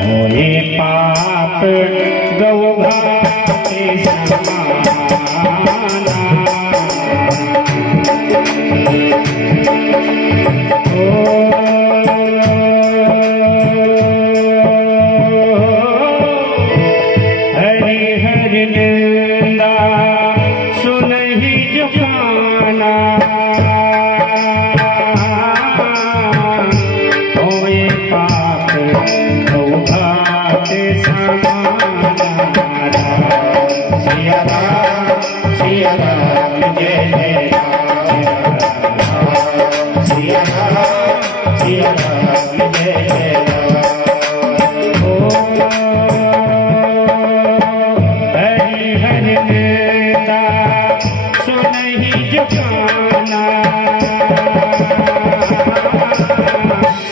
होए पाप गौ घाटे समाना। हरि हरि निंदा सुनहि जो काना। होए पाप गौ घाटे समाना। सिया राम जय जय राम। सिया राम जय जय राम। हरि हरि निंदा सुनहि जो काना।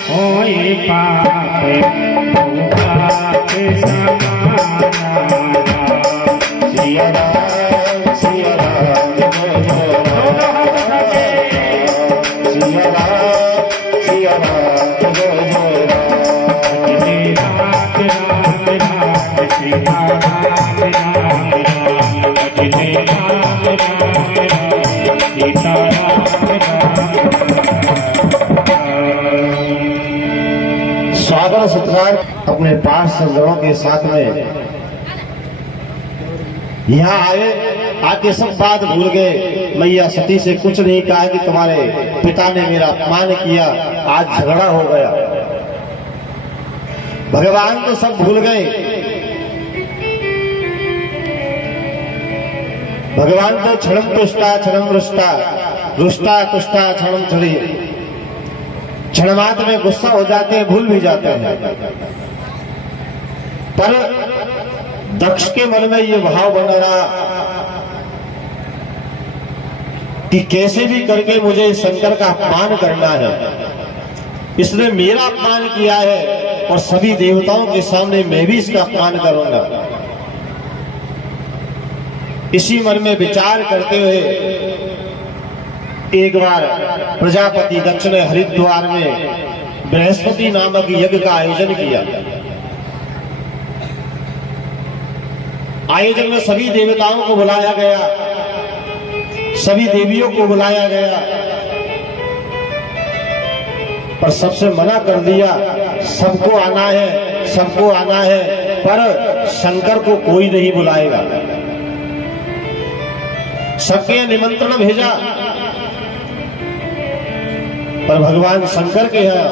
होए पाप गौ घाटे समाना। सिया राम जय जय राम। सिया राम जय जय राम। सीता राम राम राम। भजते राम राम राम। सीता राम स्वागत सत्कार अपने 5 सज्जनों के साथ में यहाँ आए, आके सब बात भूल गए। मैया सती से कुछ नहीं कहा कि तुम्हारे पिता ने मेरा अपमान किया, आज झगड़ा हो गया। भगवान तो सब भूल गए। भगवान तो क्षणम तुष्टा क्षणम रुष्टा, रुष्टा तुष्टा क्षणम छड़ी। क्षण मात्र में गुस्सा हो जाते हैं, भूल भी जाते हैं। पर दक्ष के मन में ये भाव बन रहा कि कैसे भी करके मुझे शंकर का अपमान करना है। इसने मेरा अपमान किया है और सभी देवताओं के सामने मैं भी इसका अपमान करूंगा। इसी मन में विचार करते हुए एक बार प्रजापति दक्ष ने हरिद्वार में बृहस्पति नामक यज्ञ का आयोजन किया। आयोजन में सभी देवताओं को बुलाया गया, सभी देवियों को बुलाया गया, पर सबसे मना कर दिया। सबको आना है, सबको आना है, पर शंकर को कोई नहीं बुलाएगा। सबके निमंत्रण भेजा, पर भगवान शंकर के यहाँ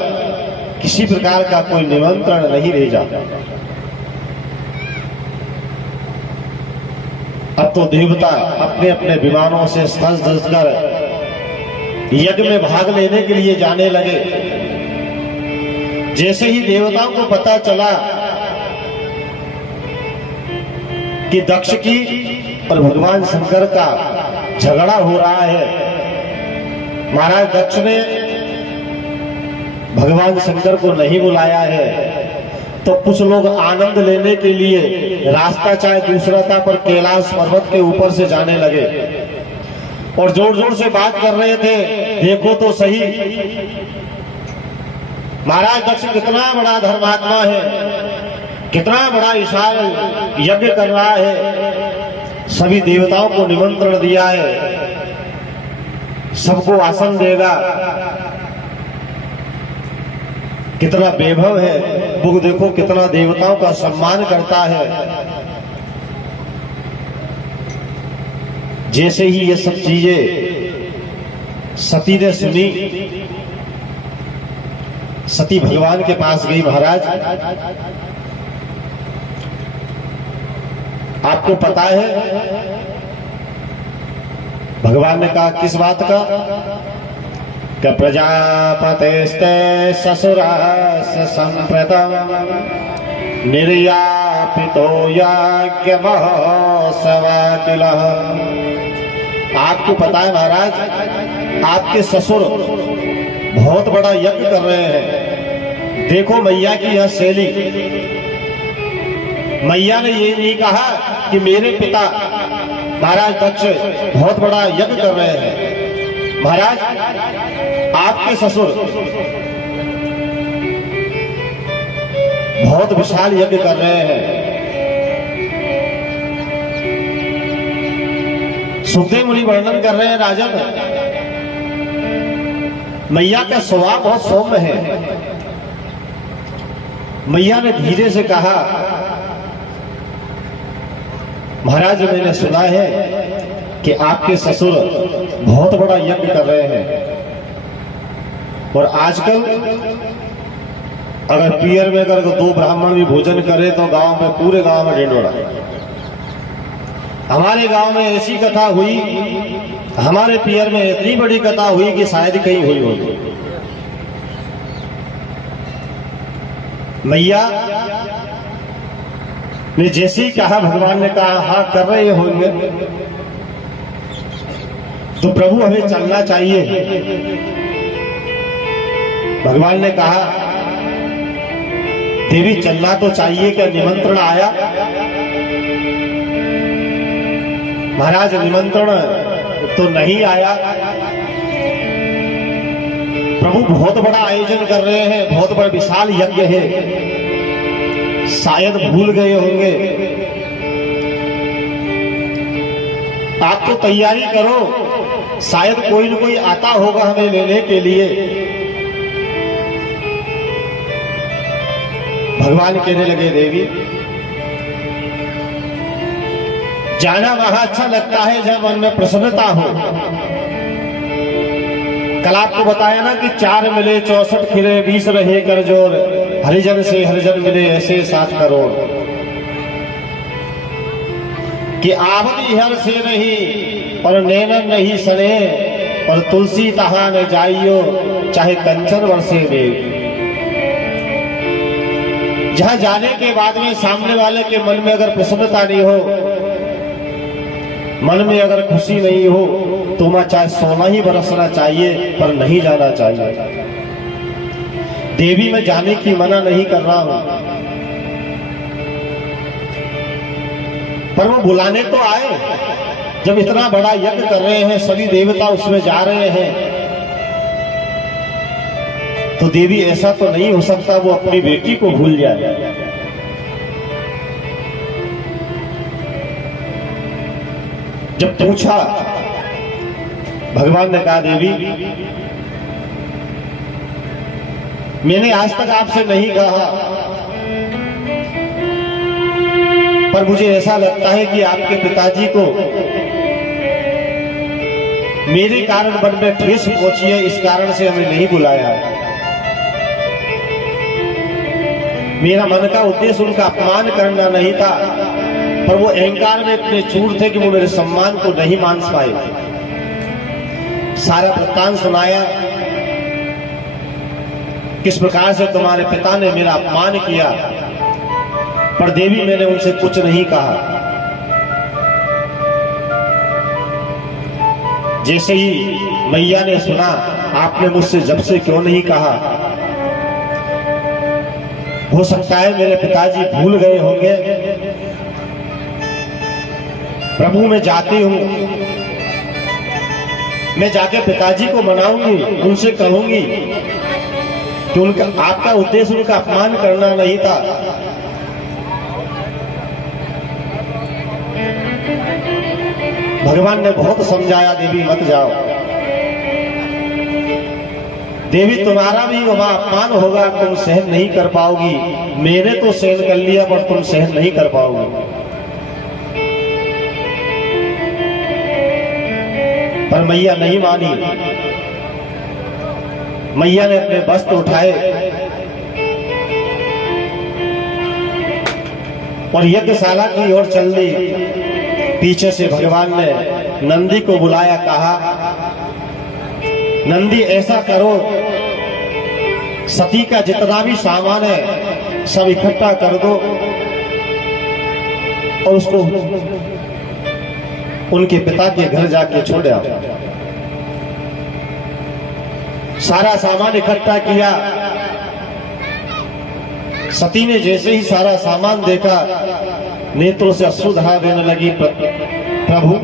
किसी प्रकार का कोई निमंत्रण नहीं भेजा। अब तो देवता अपने अपने विमानों से सज धज कर यज्ञ में भाग लेने के लिए जाने लगे। जैसे ही देवताओं को पता चला कि दक्ष की और भगवान शंकर का झगड़ा हो रहा है, महाराज दक्ष ने भगवान शंकर को नहीं बुलाया है, तो कुछ लोग आनंद लेने के लिए रास्ता चाहे दूसरा था, पर कैलाश पर्वत के ऊपर से जाने लगे और जोर जोर से बात कर रहे थे, देखो तो सही महाराज दक्ष कितना बड़ा धर्मात्मा है, कितना बड़ा विशाल यज्ञ कर रहा है, सभी देवताओं को निमंत्रण दिया है, सबको आसन देगा, कितना वैभव है, वो देखो कितना देवताओं का सम्मान करता है। जैसे ही ये सब चीजें सती ने सुनी, सती भगवान के पास गई। महाराज आपको पता है, भगवान ने कहा किस बात का? कि प्रजापतेस्ते ससुरास संप्रतम निर्यापितो याज्ञ महोत्सवाकिलः। आपको पता है महाराज, आपके ससुर बहुत बड़ा यज्ञ कर रहे हैं। देखो मैया की यह शैली, मैया ने ये नहीं कहा कि मेरे पिता महाराज दक्ष बहुत बड़ा यज्ञ कर रहे हैं। महाराज आपके ससुर बहुत विशाल यज्ञ कर रहे हैं। सुखदेव मुनि वर्णन कर रहे हैं, राजन मैया का स्वभाव बहुत सौम्य है। मैया ने धीरे से कहा, महाराज मैंने सुना है कि आपके ससुर बहुत बड़ा यज्ञ कर रहे हैं और आजकल अगर पियर में अगर 2 ब्राह्मण भी भोजन करे तो गांव में, पूरे गांव में ढिंढोरा। हमारे गांव में ऐसी कथा हुई, हमारे पियर में इतनी बड़ी कथा हुई कि शायद कहीं हुई होगी। मैया ने जैसे ही कहा, भगवान ने कहा हाँ कर रहे होंगे, तो प्रभु हमें चलना चाहिए। भगवान ने कहा, देवी चलना तो चाहिए, क्या निमंत्रण आया? महाराज निमंत्रण तो नहीं आया। प्रभु बहुत बड़ा आयोजन कर रहे हैं, बहुत बड़ा विशाल यज्ञ है, शायद भूल गए होंगे। आप तो तैयारी करो, शायद कोई न कोई आता होगा हमें लेने के लिए। भगवान कहने लगे, देवी जाना वहां अच्छा लगता है जब मन में प्रसन्नता हो। कल आपको बताया ना कि 4 मिले 64 खिले 20 रहे कर जोर, हरिजन से हरिजन मिले ऐसे 7 करोड़। कि आवत हर से नहीं पर नैनन नहीं सने, पर तुलसी तहा न जाइयो चाहे कंचन वर्षे में। जहां जाने के बाद में सामने वाले के मन में अगर प्रसन्नता नहीं हो, मन में अगर खुशी नहीं हो, तो वहां चाहे सोना ही बरसना चाहिए पर नहीं जाना चाहिए। देवी में जाने की मना नहीं कर रहा हूं, पर वो बुलाने तो आए। जब इतना बड़ा यज्ञ कर रहे हैं, सभी देवता उसमें जा रहे हैं, तो देवी ऐसा तो नहीं हो सकता वो अपनी बेटी को भूल जाए। जब पूछा, भगवान ने कहा, देवी मैंने आज तक आपसे नहीं कहा, पर मुझे ऐसा लगता है कि आपके पिताजी को मेरे कारण मन में ठेस पहुंची है, इस कारण से हमें नहीं बुलाया। मेरा मन का उद्देश्य उनका अपमान करना नहीं था, पर वो अहंकार में इतने चूर थे कि वो मेरे सम्मान को नहीं मान पाए। सारा वृत्तांत सुनाया, किस प्रकार से तुम्हारे पिता ने मेरा अपमान किया, पर देवी मैंने उनसे कुछ नहीं कहा। जैसे ही मैया ने सुना, आपने मुझसे जब से क्यों नहीं कहा, हो सकता है मेरे पिताजी भूल गए होंगे। प्रभु मैं जाती हूं, मैं जाके पिताजी को मनाऊंगी, उनसे कहूंगी कि उनका, आपका उद्देश्य उनका अपमान करना नहीं था। भगवान ने बहुत समझाया, देवी मत जाओ, देवी तुम्हारा भी वहां अपमान होगा, तुम सहन नहीं कर पाओगी। मैंने तो सहन कर लिया, पर तुम सहन नहीं कर पाओगी। पर मैया नहीं मानी। मैया ने अपने वस्त्र उठाए और यज्ञशाला की ओर चल दी। पीछे से भगवान ने नंदी को बुलाया, कहा, नंदी ऐसा करो, सती का जितना भी सामान है सब इकट्ठा कर दो और उसको उनके पिता के घर जाके छोड़ आओ। सारा सामान इकट्ठा किया। सती ने जैसे ही सारा सामान देखा, नेत्रों से अश्रुधारा देने लगी। प्रभु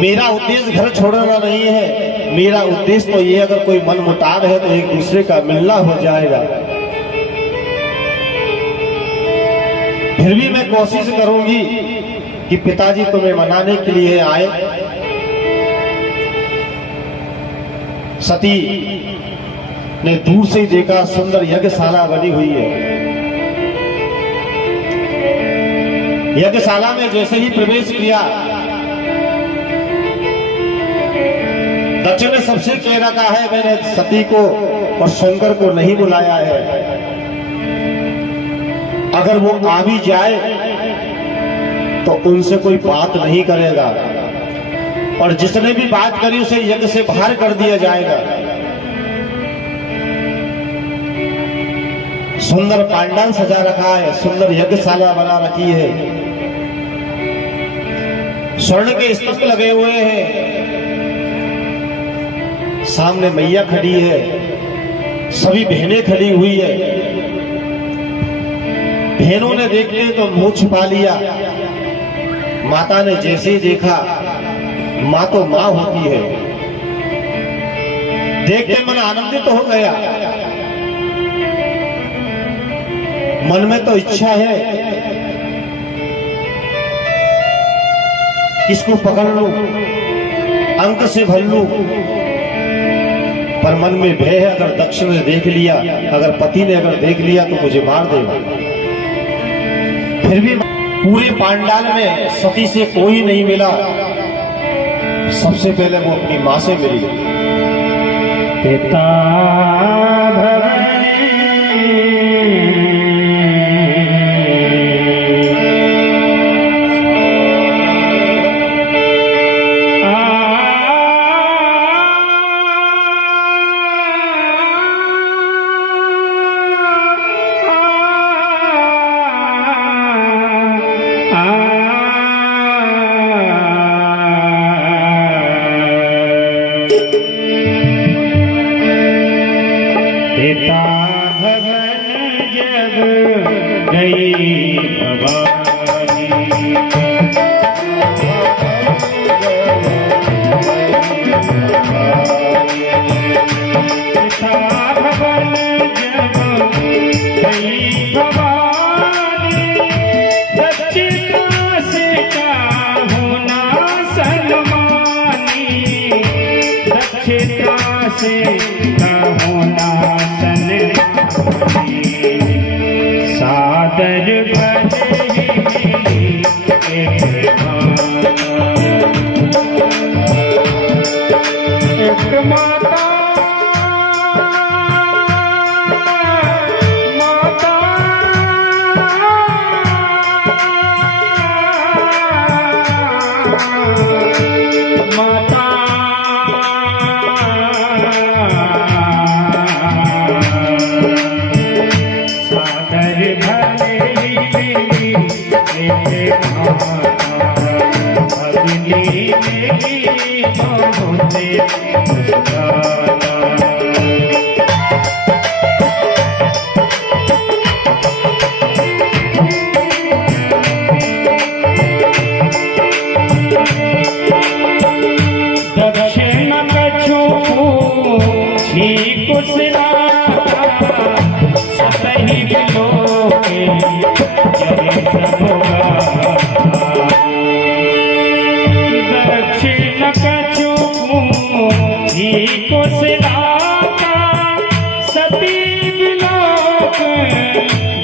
मेरा उद्देश्य घर छोड़ना नहीं है, मेरा उद्देश्य तो ये, अगर कोई मन मुटाव है तो एक दूसरे का मिलना हो जाएगा। फिर भी मैं कोशिश करूंगी कि पिताजी तुम्हें मनाने के लिए आए। सती ने दूर से ही देखा सुंदर यज्ञशाला बनी हुई है। यज्ञशाला में जैसे ही प्रवेश किया, दक्ष ने सबसे कह रखा है मैंने सती को और शंकर को नहीं बुलाया है, अगर वो आ भी जाए तो उनसे कोई बात नहीं करेगा, और जिसने भी बात करी उसे यज्ञ से बाहर कर दिया जाएगा। सुंदर पांडाल सजा रखा है, सुंदर यज्ञशाला बना रखी है, स्वर्ण के स्तंभ लगे हुए हैं, सामने मैया खड़ी है, सभी बहनें खड़ी हुई है। बहनों ने देखते तो मुंह छुपा लिया, माता ने जैसे ही देखा, माँ तो माँ होती है, देख के मन आनंदित हो गया। मन में तो इच्छा है किसको पकड़ लूं, अंक से भर लूं, पर मन में भय है अगर दक्ष ने देख लिया, अगर पति ने अगर देख लिया तो मुझे मार देगा। फिर भी पूरे पांडाल में सती से कोई नहीं मिला, सबसे पहले वो अपनी मां से मिली। पिता पिता भवन जब गई भवानी, पिता भवन जब गई भवानी, दक्षिणा से का होना सन्मानी, दक्षिणा से का होना सादर भले एक माता माता माता दक्षिण कछु कुशला सतही बिलोके जरे सबगा, दक्षिण कछु कुशला सती बिलोक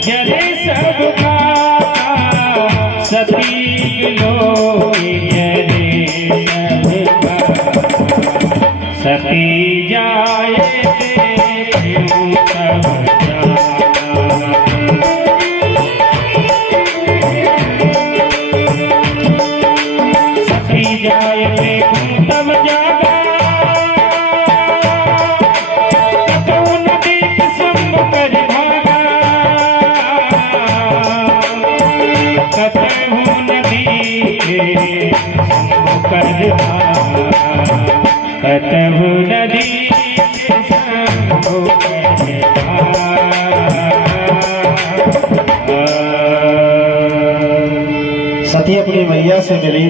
जरे सबगा, सती बिलोक जरे सबगा, सती जाए देखूं तब जाना, सती जाए देखूं तब जागा, कतहु न देख संग कर भागा, कतहु न देखे संग कर भागा, कतहु नदी सती अपनी मैया से मिली,